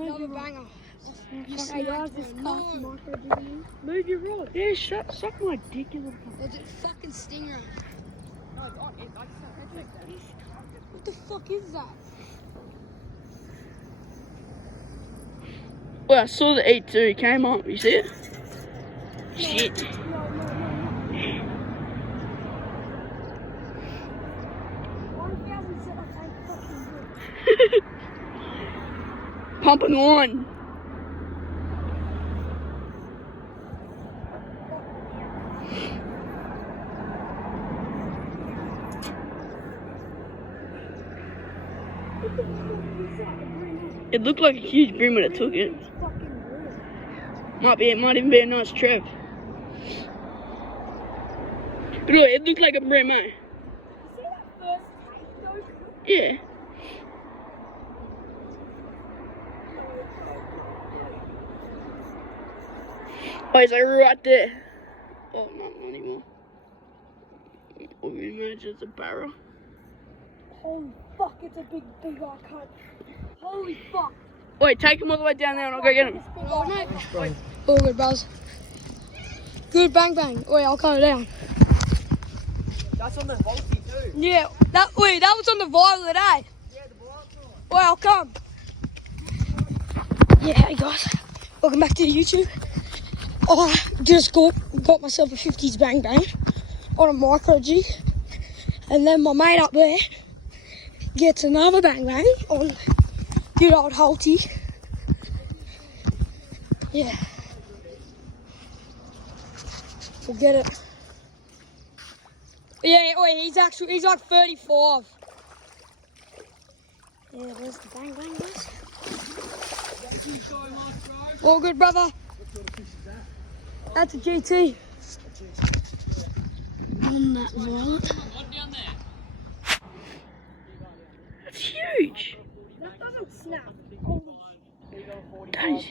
Another banger. You Hey guys, this no. Move your rod. Yeah, suck my dick, you little fucker. Was it fucking stingray? No, it's on. I just don't check that. What the fuck is that? Well, I saw the eat too. He came up. You see it? Shit. Pumping on. It looked like a huge bream when I took it. Might even be a nice trev. But look, it looked like a bream, eh? Yeah. Oh, he's like right there. Oh, not anymore. Or we imagine it's a barrel. Holy fuck, it's a big eye cut. Holy fuck. Wait, take him all the way down there and I'll go get him. Oh, no. All good, bros. Good bang bang. Wait, I'll cut it down. That's on the Volky too. Yeah, that was on the violet, eh? Yeah, the violet's on. Well, I'll come. Yeah, hey guys. Welcome back to the YouTube. I just got myself a 50s bang bang on a micro jig. And then my mate up there gets another bang bang on good old Holty. Yeah. Forget it. Yeah, wait, he's like 35. Yeah, there's the bang bang, guys. All good, brother. What sort of fish is that? That's a GT. On that violet. That's huge. That doesn't snap. That is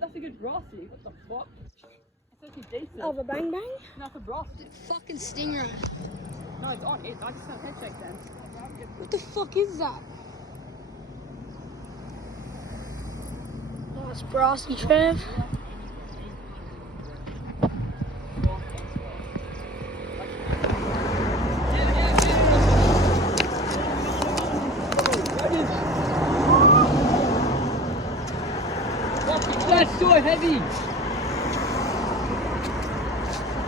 That's a good brassy. What the fuck? That's actually decent. Of a bang bang? No, it's a brass. Fucking stingray. No, it's on. I just don't head check them. What the fuck is that? Nice brassy trev. That's so heavy.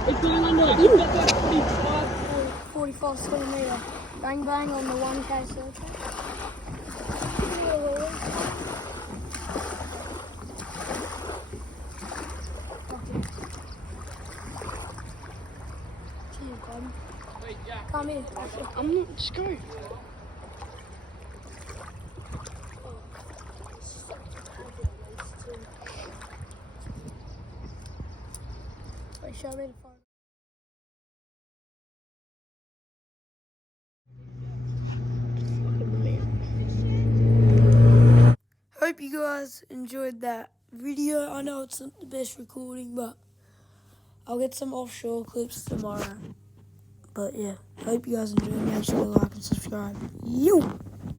It's going under. 45 centimetre. Bang bang on the 1K circle. Come in. I'm not just go. Wait, show me the phone. Hope you guys enjoyed that video. I know it's not the best recording, but I'll get some offshore clips tomorrow. But yeah, hope you guys enjoyed. Make sure to like and subscribe. Yo!